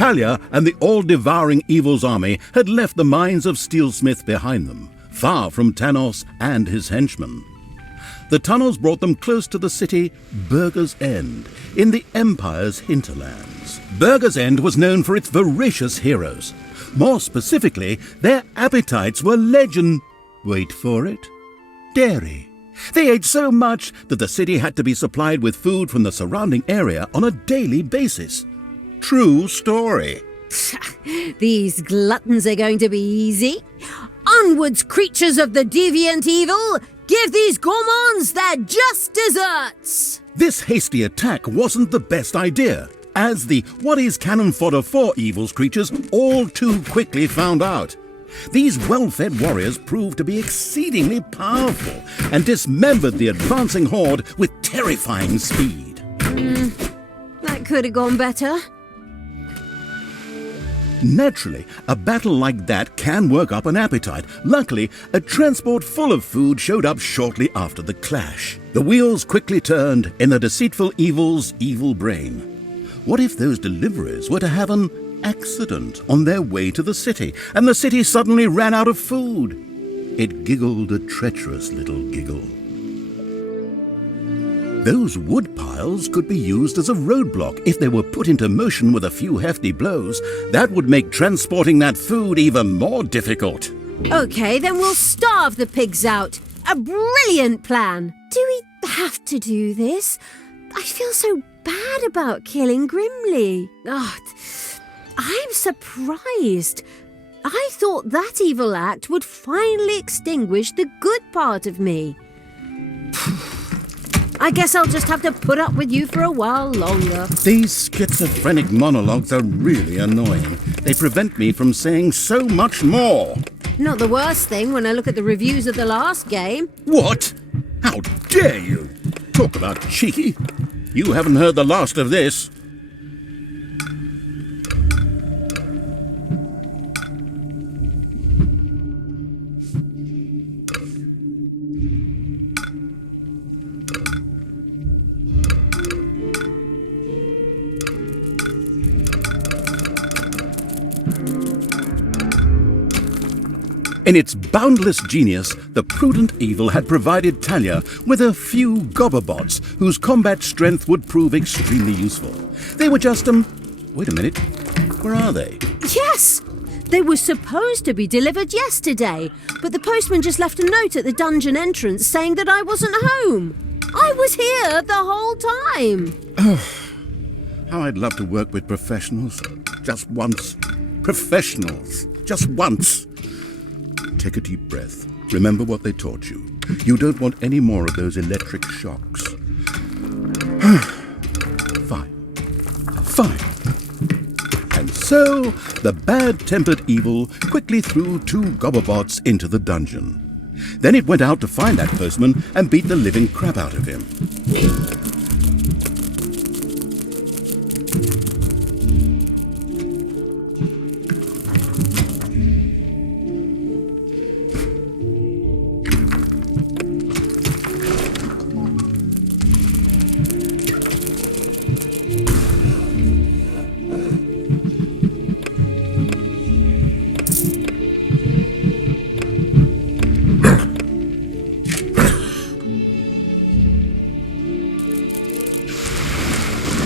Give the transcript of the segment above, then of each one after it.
Talia and the all-devouring evil's army had left the mines of Steelsmith behind them, far from Tanos and his henchmen. The tunnels brought them close to the city Burger's End, in the Empire's hinterlands. Burger's End was known for its voracious heroes. More specifically, their appetites were wait for it, dairy. They ate so much that the city had to be supplied with food from the surrounding area on a daily basis. True story. These gluttons are going to be easy. Onwards, creatures of the deviant evil! Give these gourmands their just desserts! This hasty attack wasn't the best idea, as the what is cannon fodder for evil's creatures all too quickly found out. These well-fed warriors proved to be exceedingly powerful and dismembered the advancing horde with terrifying speed. That could have gone better. Naturally, a battle like that can work up an appetite. Luckily, a transport full of food showed up shortly after the clash. The wheels quickly turned in the deceitful evil's evil brain. What if those deliverers were to have an accident on their way to the city, and the city suddenly ran out of food? It giggled a treacherous little giggle. Those wood piles could be used as a roadblock if they were put into motion with a few hefty blows. That would make transporting that food even more difficult. Okay, then we'll starve the pigs out. A brilliant plan. Do we have to do this? I feel so bad about killing Grimly. I'm surprised. I thought that evil act would finally extinguish the good part of me. I guess I'll just have to put up with you for a while longer. These schizophrenic monologues are really annoying. They prevent me from saying so much more. Not the worst thing when I look at the reviews of the last game. What? How dare you? Talk about cheeky. You haven't heard the last of this. In its boundless genius, the prudent evil had provided Talia with a few gobberbots whose combat strength would prove extremely useful. They were just, wait a minute, where are they? Yes! They were supposed to be delivered yesterday, but the postman just left a note at the dungeon entrance saying that I wasn't home. I was here the whole time. How I'd love to work with professionals. Just once. Professionals. Just once. Take a deep breath. Remember what they taught you. You don't want any more of those electric shocks. Fine. And so, the bad-tempered evil quickly threw 2 gobberbots into the dungeon. Then it went out to find that postman and beat the living crap out of him.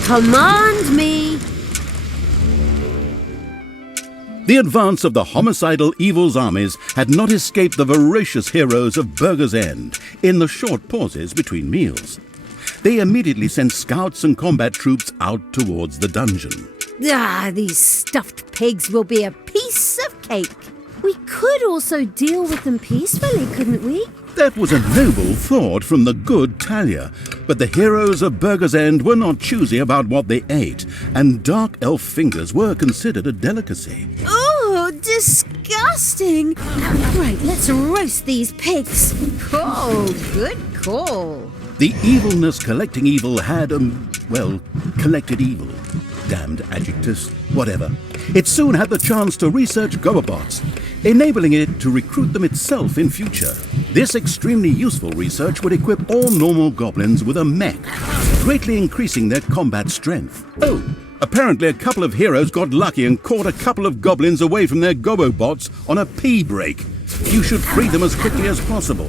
Command me! The advance of the homicidal evil's armies had not escaped the voracious heroes of Burger's End in the short pauses between meals. They immediately sent scouts and combat troops out towards the dungeon. These stuffed pigs will be a piece of cake. We could also deal with them peacefully, couldn't we? That was a noble thought from the good Talia, but the heroes of Burger's End were not choosy about what they ate, and dark elf fingers were considered a delicacy. Oh, disgusting! Right, let's roast these pigs. Oh, good call. The evilness collecting evil had, collected evil. Damned adjectives, whatever. It soon had the chance to research gobberbots, enabling it to recruit them itself in future. This extremely useful research would equip all normal goblins with a mech, greatly increasing their combat strength. Oh, Apparently, a couple of heroes got lucky and caught a couple of goblins away from their Gobobots on a pee break. You should free them as quickly as possible.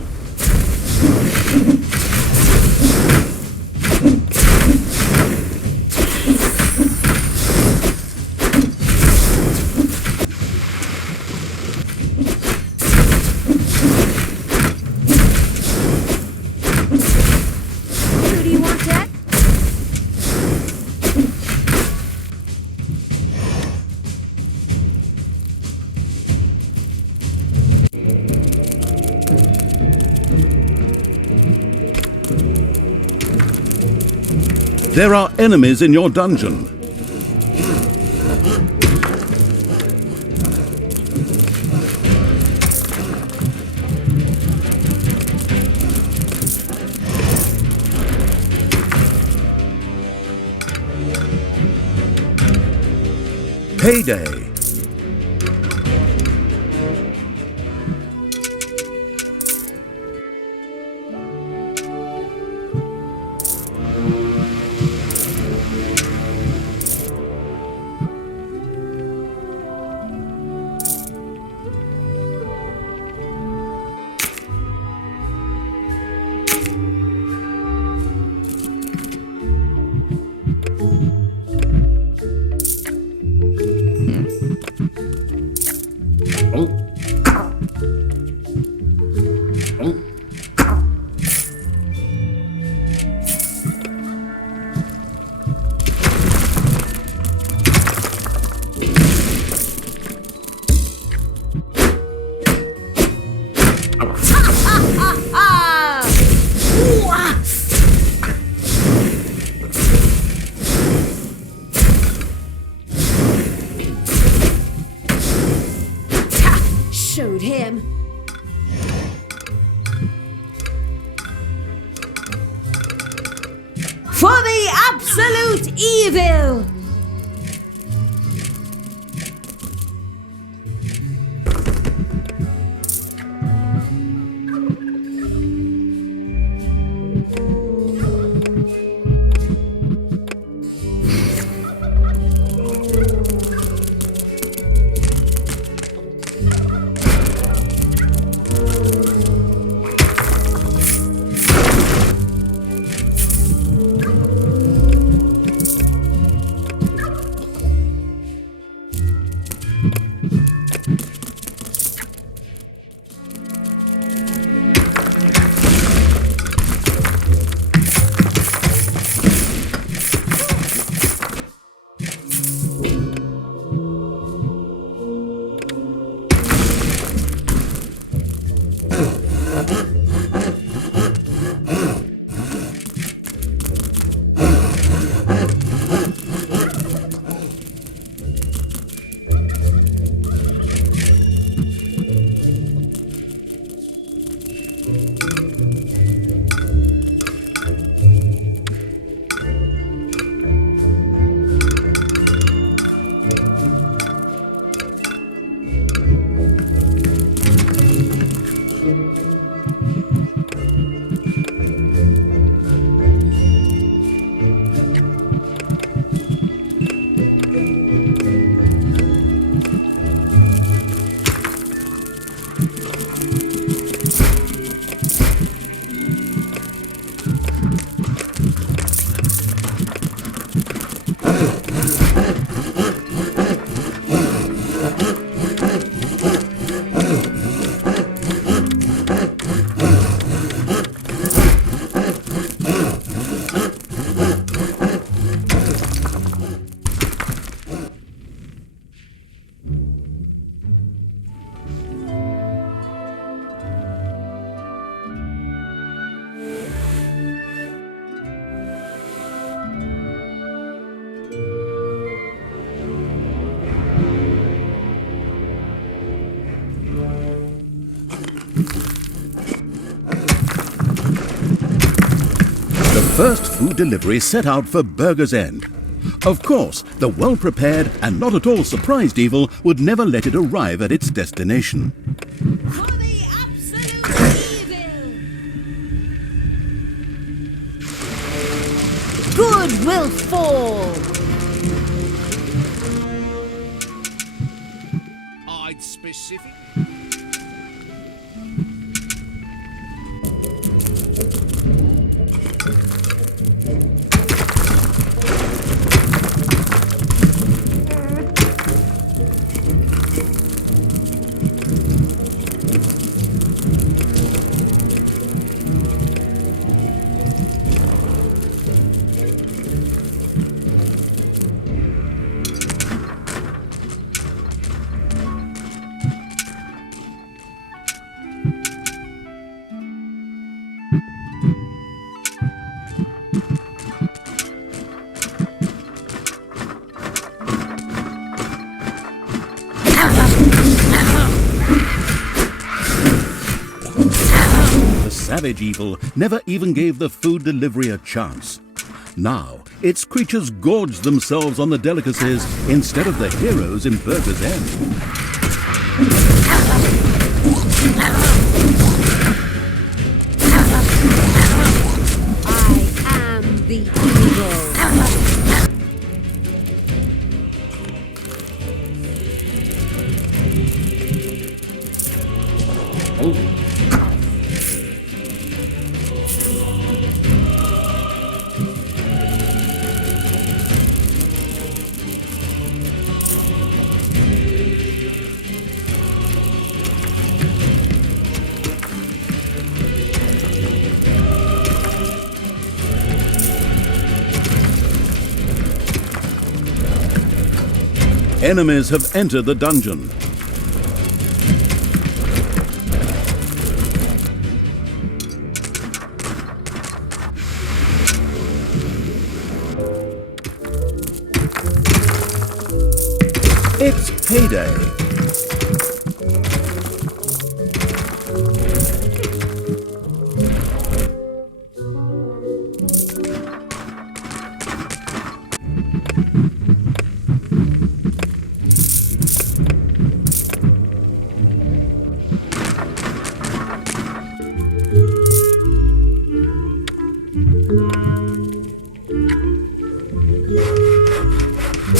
Who do you want, Jack? There are enemies in your dungeon. Payday. Showed him. For the absolute evil! First food delivery set out for Burger's End. Of course, the well-prepared and not at all surprised evil would never let it arrive at its destination. For the absolute evil! Good will fall! specific? The savage evil never even gave the food delivery a chance. Now, its creatures gorged themselves on the delicacies instead of the heroes in Burger's End. I am the evil. Enemies have entered the dungeon. It's payday.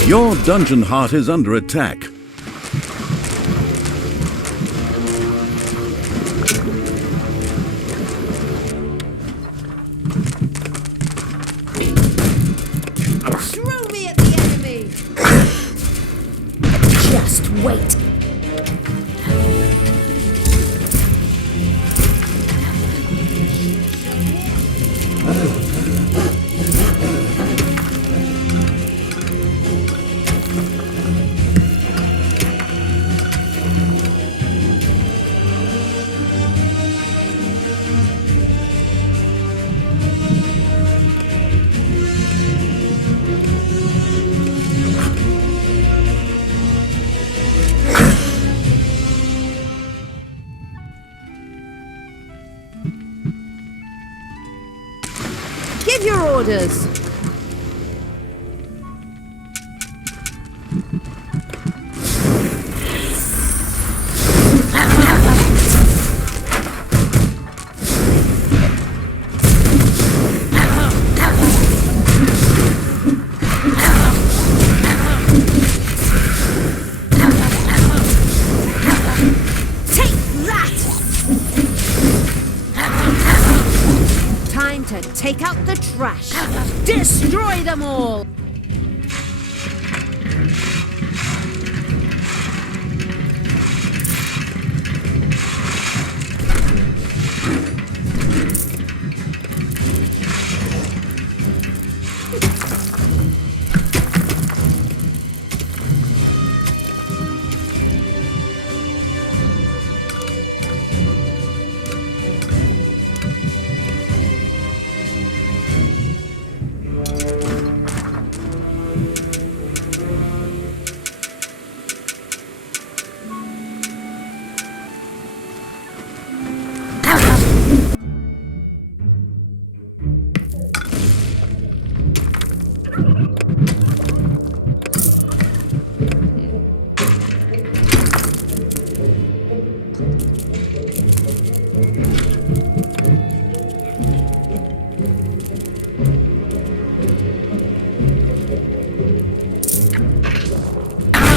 Your dungeon heart is under attack. Throw me at the enemy. Just wait. Give your orders. To take out the trash. Destroy them all!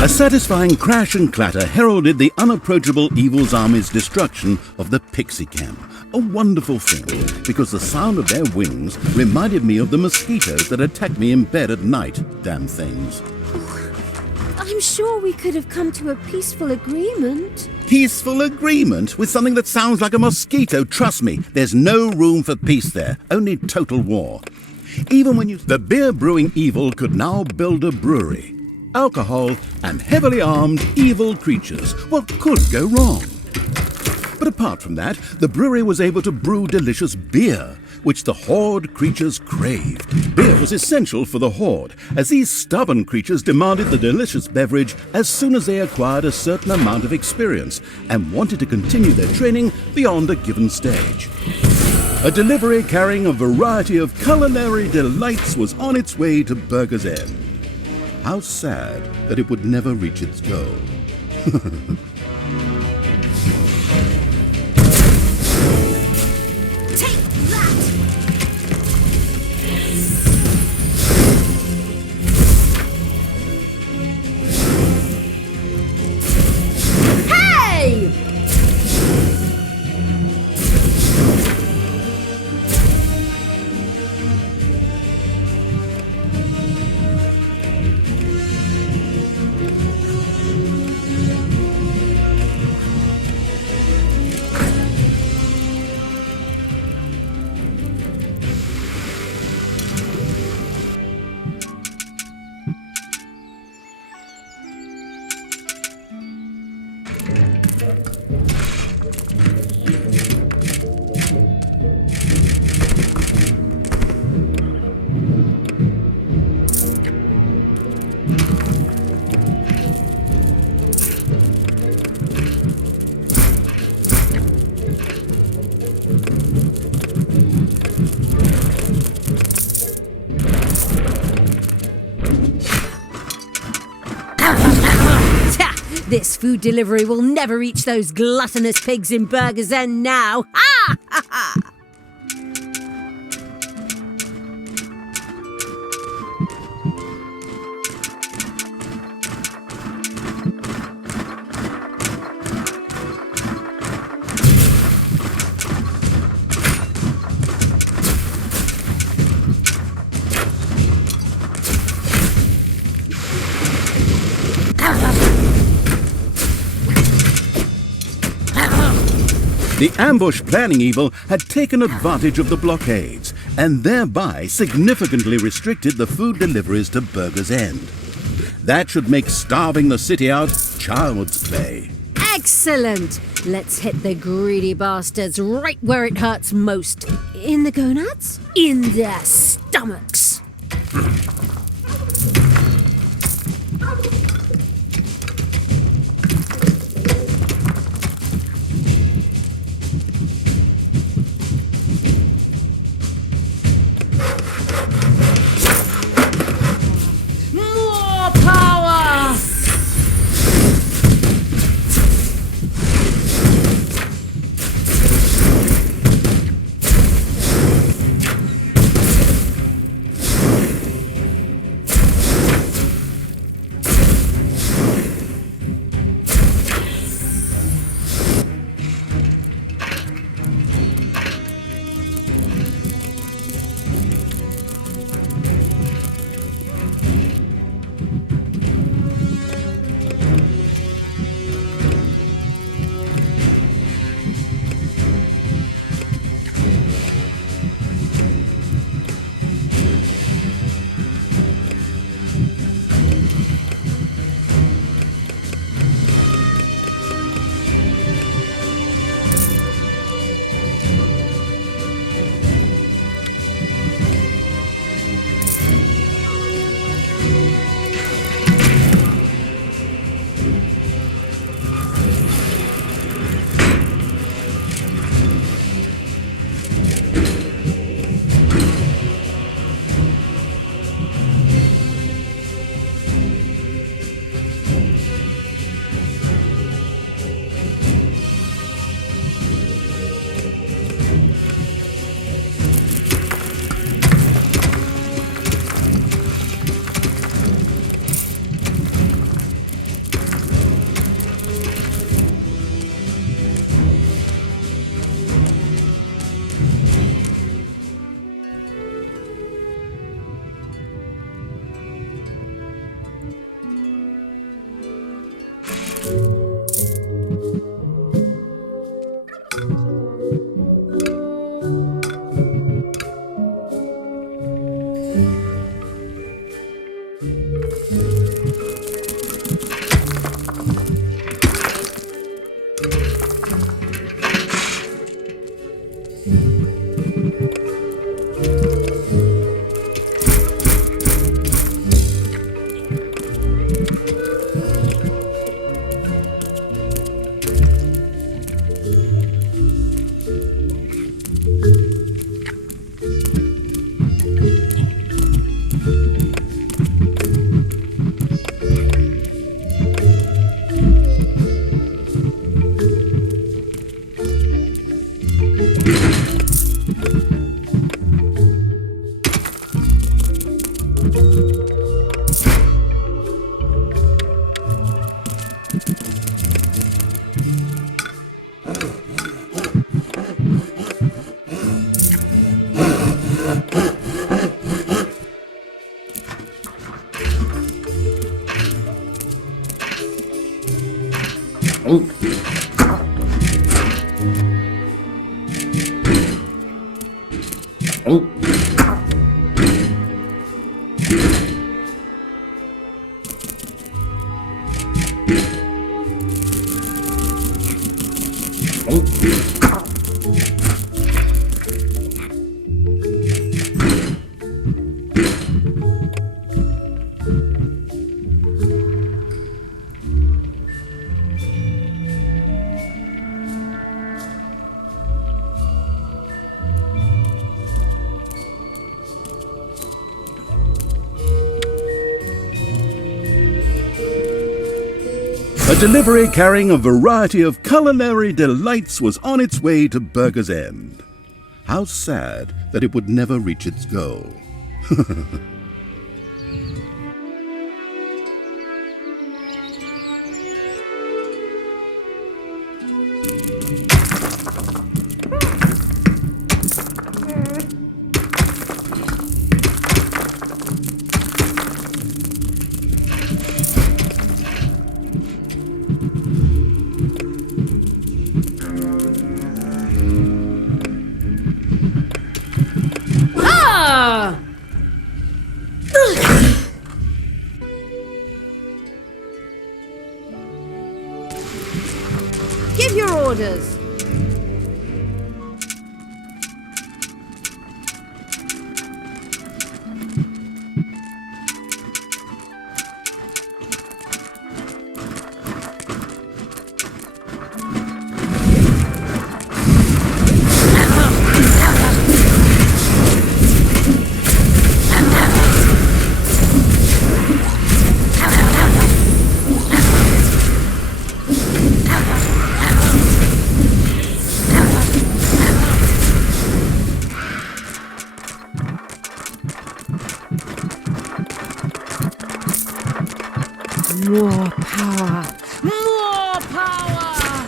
A satisfying crash and clatter heralded the unapproachable evil's army's destruction of the pixie camp. A wonderful thing, because the sound of their wings reminded me of the mosquitoes that attack me in bed at night, damn things. I'm sure we could have come to a peaceful agreement. Peaceful agreement with something that sounds like a mosquito? Trust me, there's no room for peace there, only total war. Even when the beer brewing evil could now build a brewery. Alcohol and heavily armed evil creatures. What could go wrong? But apart from that, the brewery was able to brew delicious beer, which the Horde creatures craved. Beer was essential for the Horde, as these stubborn creatures demanded the delicious beverage as soon as they acquired a certain amount of experience and wanted to continue their training beyond a given stage. A delivery carrying a variety of culinary delights was on its way to Burger's End. How sad that it would never reach its goal. Take that! Hey! This food delivery will never reach those gluttonous pigs in Burger's End now. Ha! Ha! Ha! The ambush planning evil had taken advantage of the blockades and thereby significantly restricted the food deliveries to Burger's End. That should make starving the city out child's play. Excellent! Let's hit the greedy bastards right where it hurts most. In the gonads? In their stomachs. More power! A delivery carrying a variety of culinary delights was on its way to Burger's End. How sad that it would never reach its goal. Give your orders. More power! More power!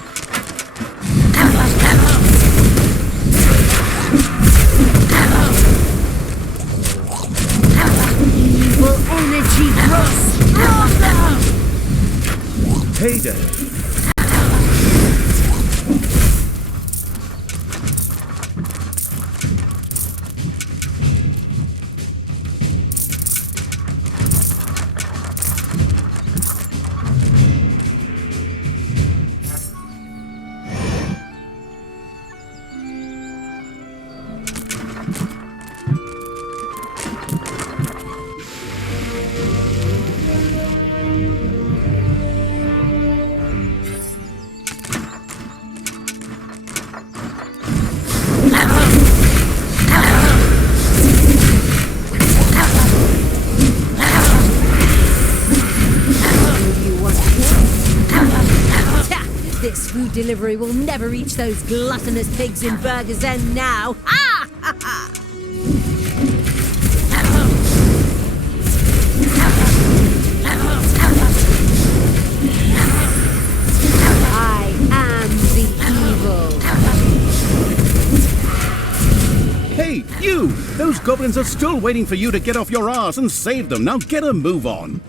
Evil energy grows stronger! Payday! This food delivery will never reach those gluttonous pigs in Burger's End now. Ah! Ha, ha. I am the evil. Hey, you! Those goblins are still waiting for you to get off your ass and save them. Now get a move on.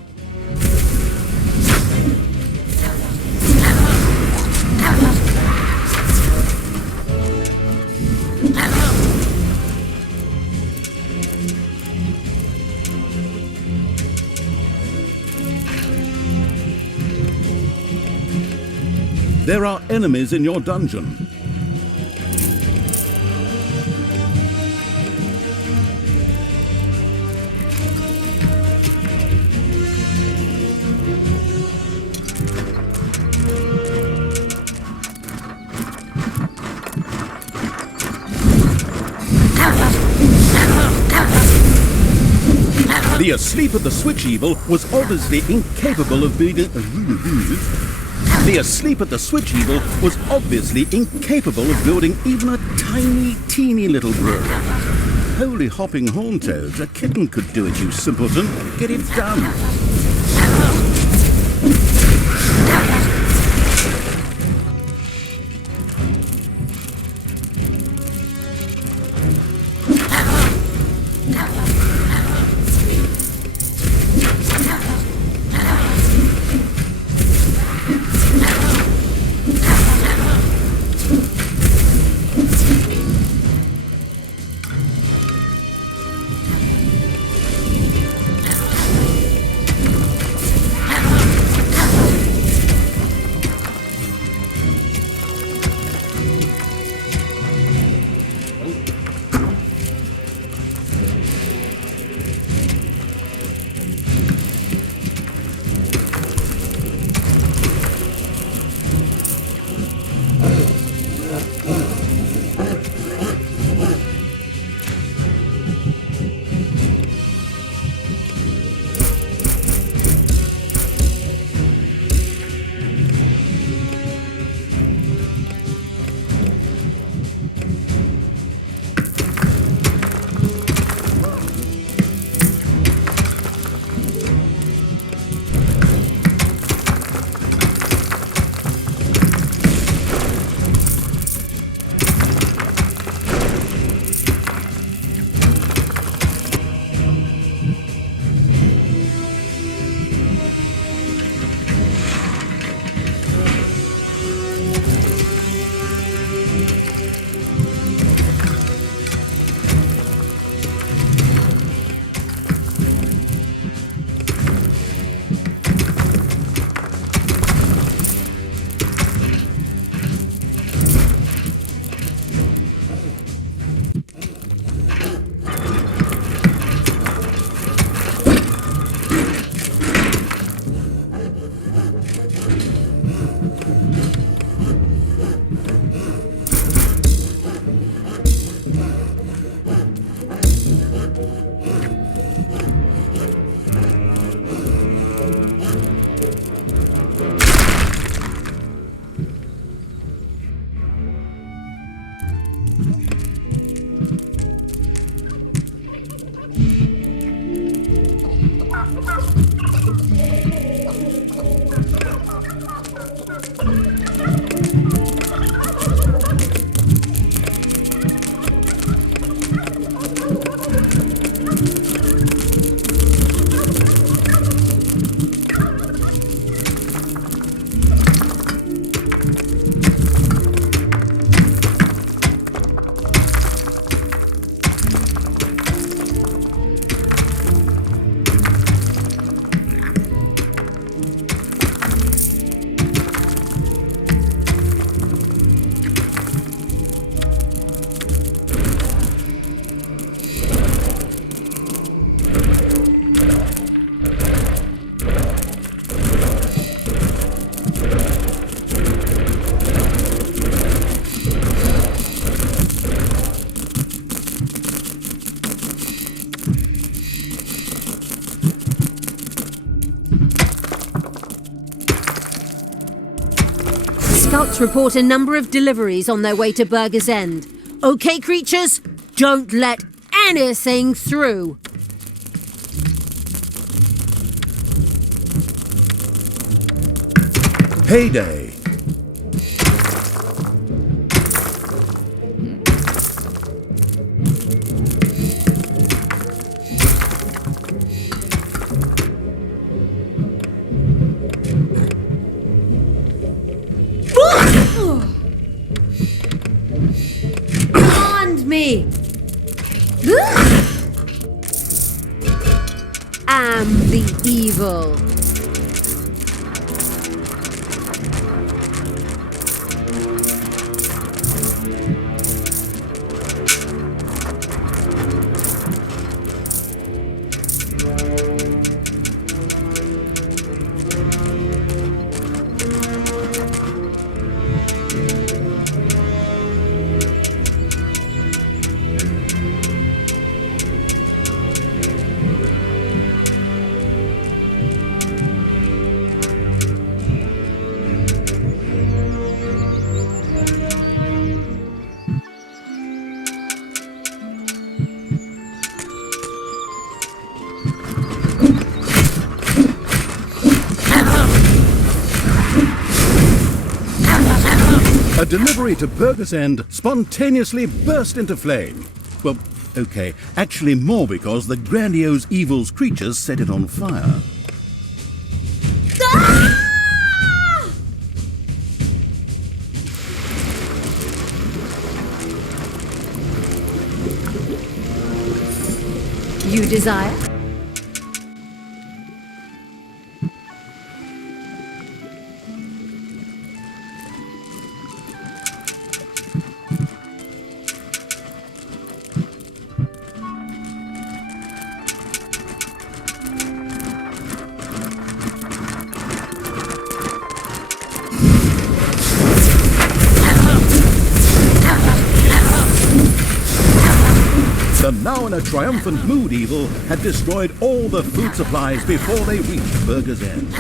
There are enemies in your dungeon. The asleep at the switch evil was obviously incapable of building. The asleep at the switch evil was obviously incapable of building even a tiny, teeny little brew. Holy hopping horntoads, a kitten could do it, you simpleton. Get it done. Scouts report a number of deliveries on their way to Burger's End. Okay, creatures? Don't let anything through. Payday. Command me. Am the evil. A delivery to Burger's End spontaneously burst into flame. Well, okay, actually more because the grandiose evil's creatures set it on fire. You desire? The now in a triumphant mood evil had destroyed all the food supplies before they reached Burger's End.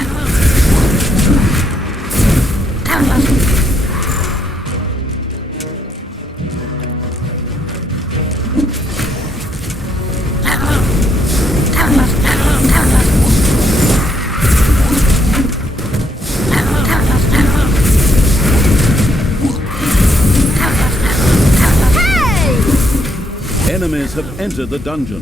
Enemies have entered the dungeon.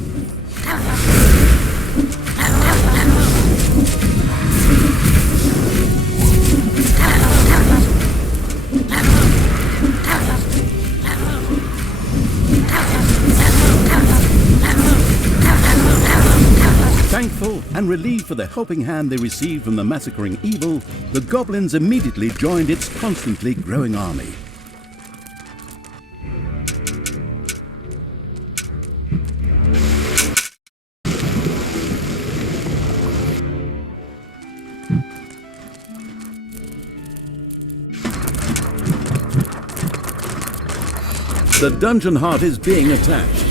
Thankful and relieved for the helping hand they received from the massacring evil, the goblins immediately joined its constantly growing army. The dungeon heart is being attacked.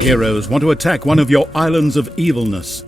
Heroes want to attack one of your islands of evilness.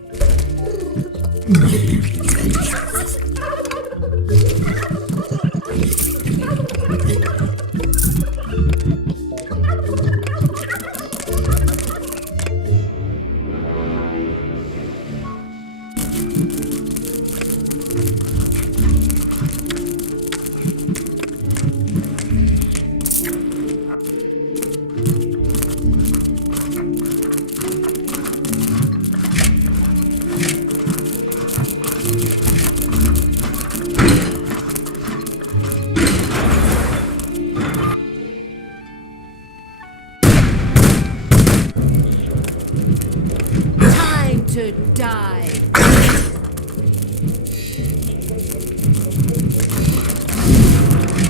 should die.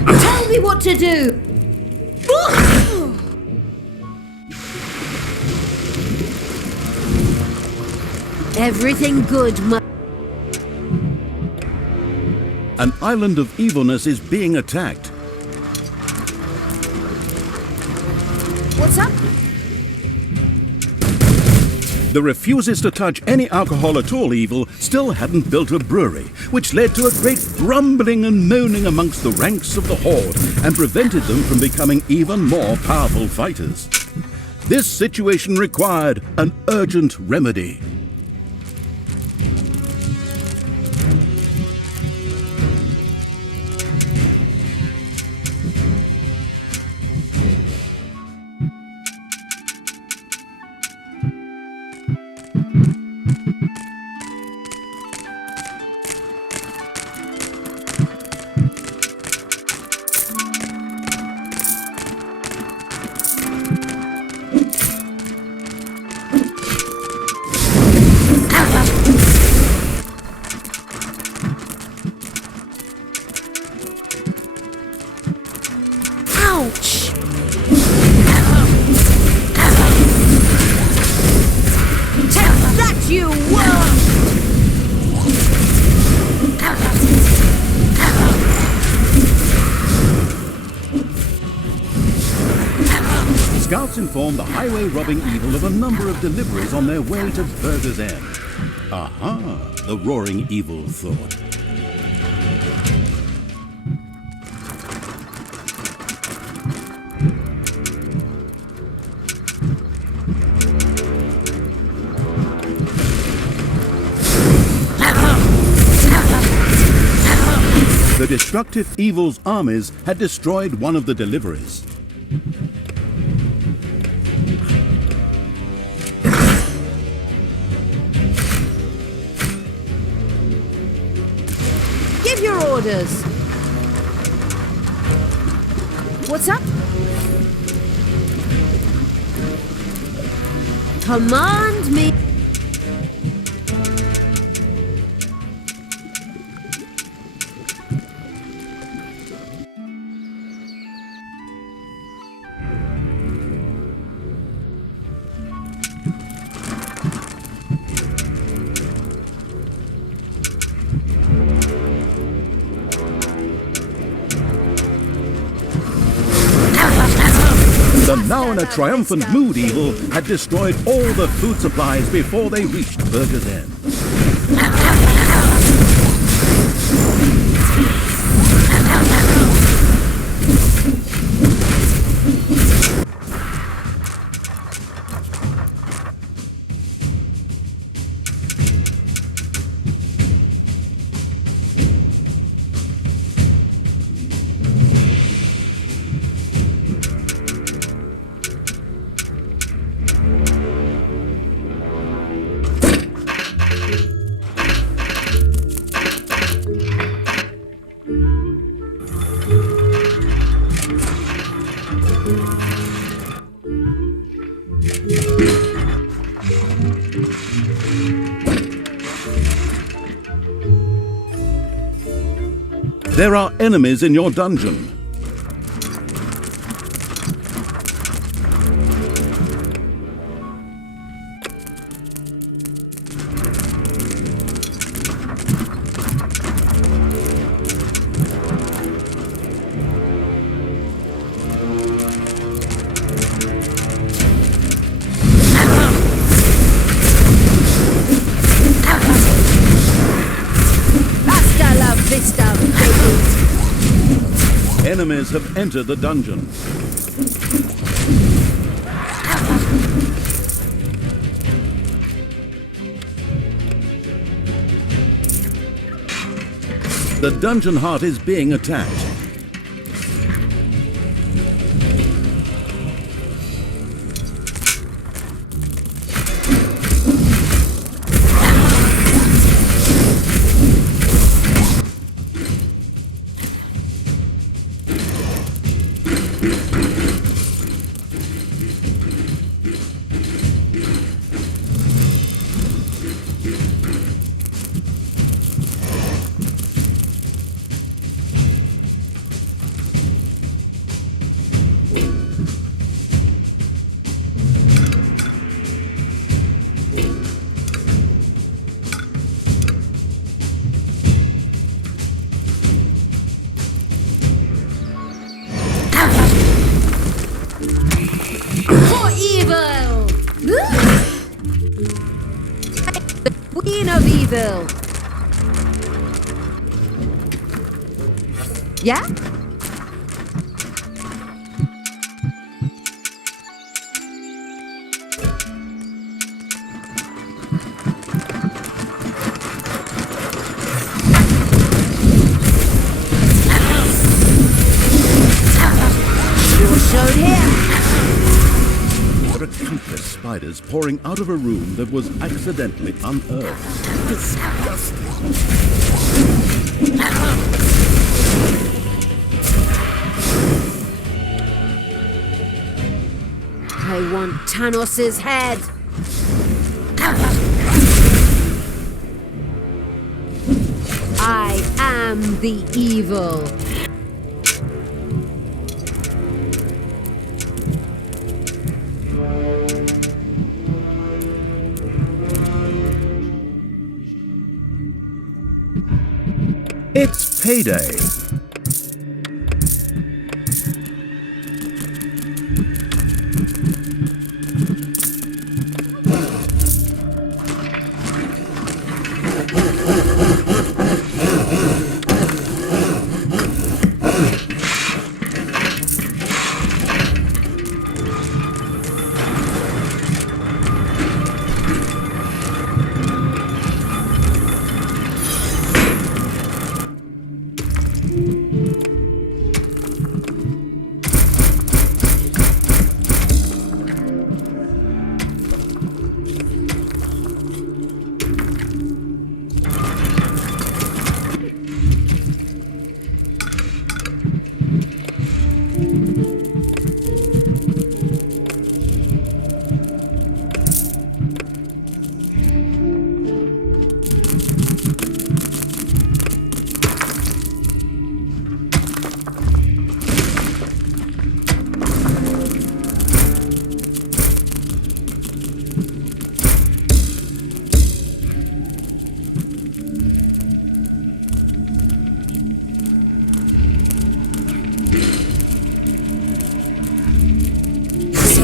Tell me what to do! Everything good, An island of evilness is being attacked. What's up? The refuses to touch any alcohol at all evil still hadn't built a brewery, which led to a great grumbling and moaning amongst the ranks of the Horde and prevented them from becoming even more powerful fighters. This situation required an urgent remedy. Ouch! Take that, you worm! Scouts informed the highway robbing evil of a number of deliveries on their way to Burger's End. Aha, the roaring evil thought. The destructive evil's armies had destroyed one of the deliveries. Give your orders. What's up? Command me. The now in a triumphant mood evil had destroyed all the food supplies before they reached Burger's End. There are enemies in your dungeon. Hasta la vista, baby. Enemies have entered the dungeon. The dungeon heart is being attacked. evil! The Queen of Evil! Yeah? There were countless spiders pouring out of a room that was accidentally unearthed. Disgusting. I want Tanos's head! I am the evil! It's payday.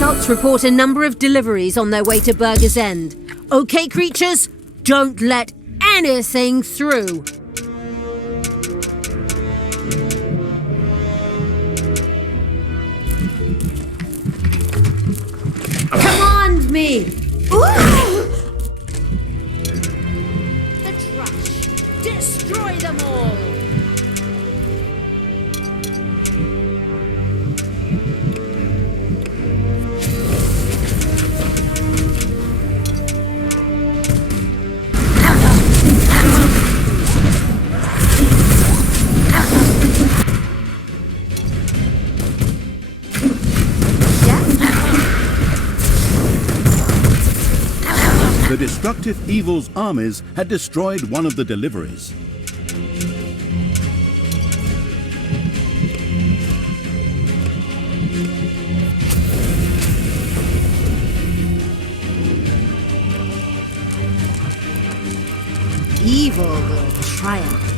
Scouts report a number of deliveries on their way to Burger's End. Okay, creatures? Don't let anything through! Command me! Ooh! The trash! Destroy them all! The destructive evil's armies had destroyed one of the deliveries. Evil will triumph.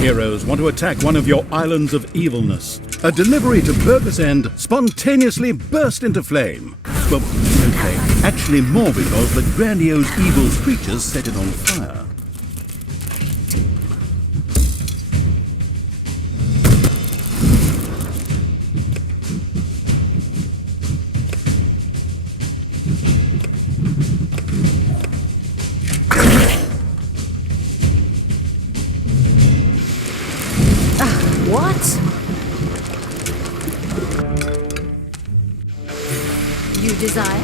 Heroes want to attack one of your islands of evilness. A delivery to Burger's End spontaneously burst into flame. Well, okay, actually more because the grandiose evil's creatures set it on fire. What? You desire?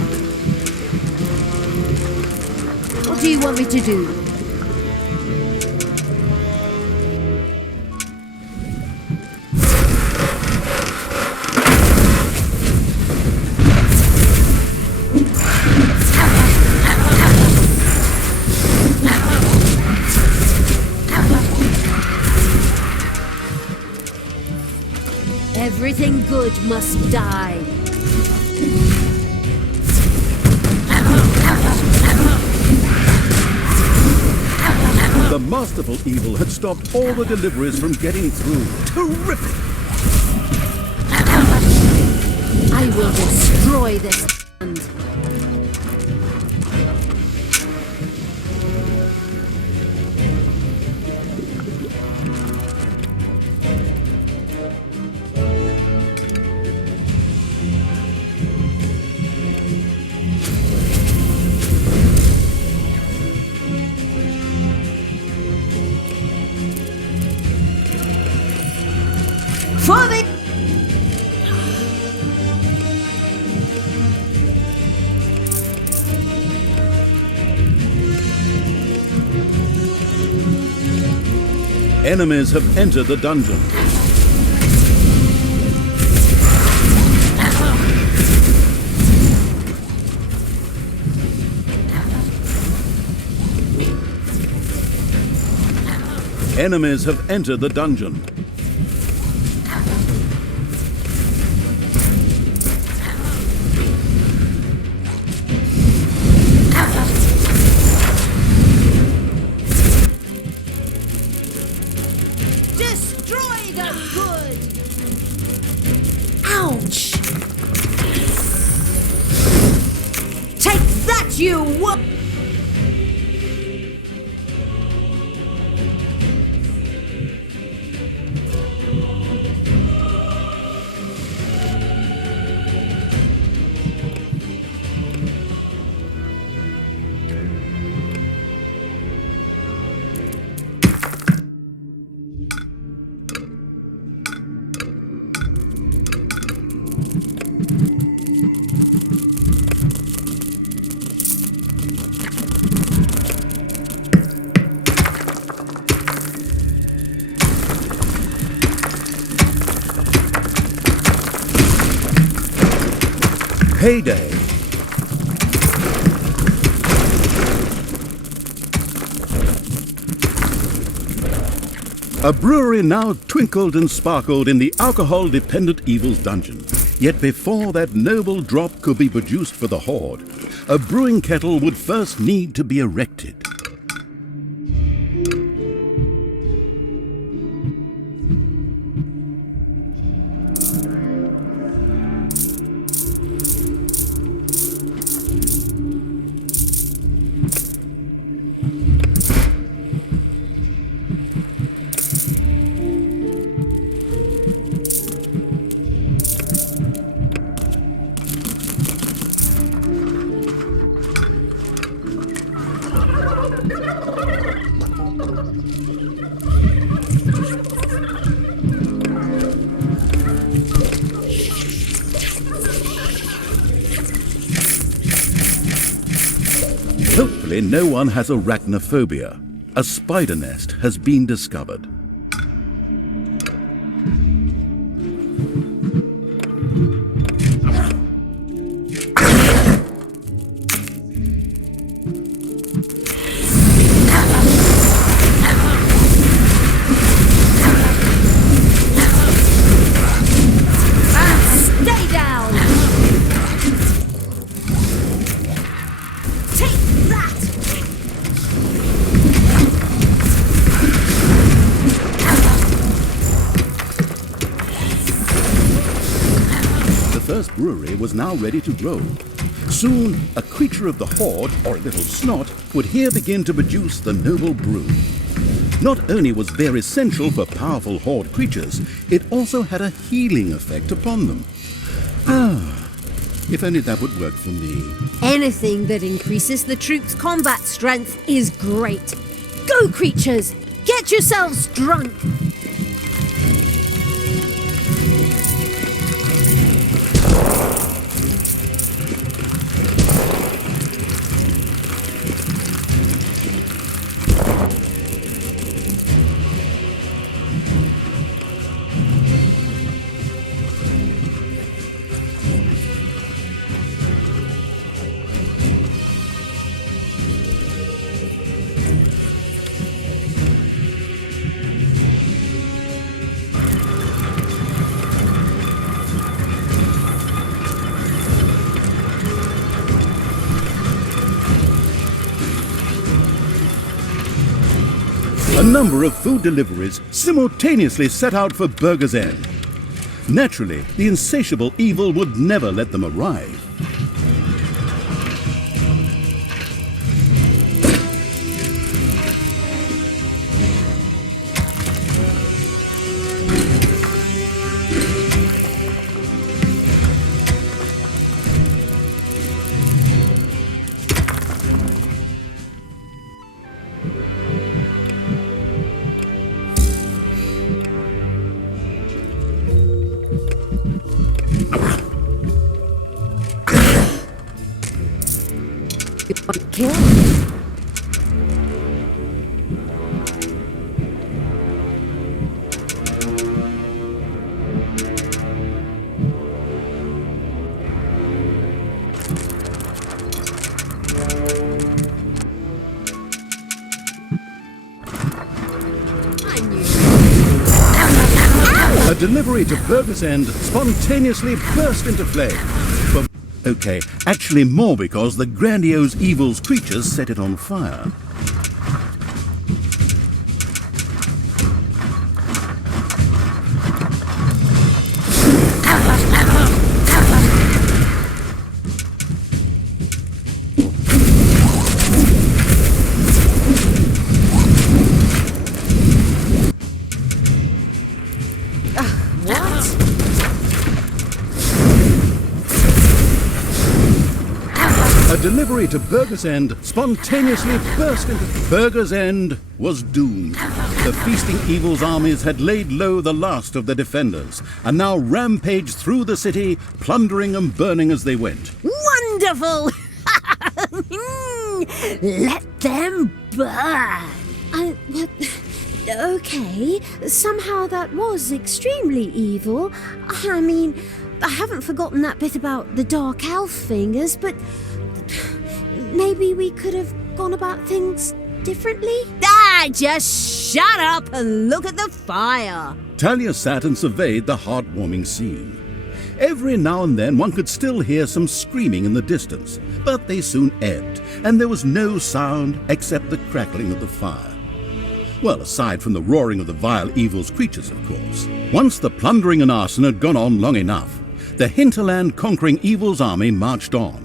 What do you want me to do? Everything good must die. The masterful evil had stopped all the deliveries from getting through. Terrific! I will destroy this land. For the Enemies have entered the dungeon. Enemies have entered the dungeon. destroy the good. Ouch! Take that, you wo- Heyday! A brewery now twinkled and sparkled in the alcohol-dependent evil's dungeon. Yet before that noble drop could be produced for the Horde, a brewing kettle would first need to be erected. Hopefully no one has arachnophobia. A spider nest has been discovered. Stay down! Take that! The first brewery was now ready to grow. Soon, a creature of the Horde, or a little snot, would here begin to produce the noble brew. Not only was beer essential for powerful Horde creatures, it also had a healing effect upon them. If only that would work for me. Anything that increases the troops' combat strength is great. Go, creatures! Get yourselves drunk! A number of food deliveries simultaneously set out for Burger's End. Naturally, the insatiable evil would never let them arrive. Kill. A delivery to Burger's End spontaneously burst into flame. But, okay, actually more because the grandiose evil's creatures set it on fire. A delivery to Burger's End spontaneously burst into... Burger's End was doomed. The feasting evil's armies had laid low the last of the defenders, and now rampaged through the city, plundering and burning as they went. Wonderful! Let them burn! Okay, somehow that was extremely evil. I mean, I haven't forgotten that bit about the dark elf fingers, but maybe we could have gone about things differently? Just shut up and look at the fire! Talia sat and surveyed the heartwarming scene. Every now and then one could still hear some screaming in the distance, but they soon ebbed, and there was no sound except the crackling of the fire. Well, aside from the roaring of the vile evil's creatures, of course. Once the plundering and arson had gone on long enough, the hinterland conquering evil's army marched on.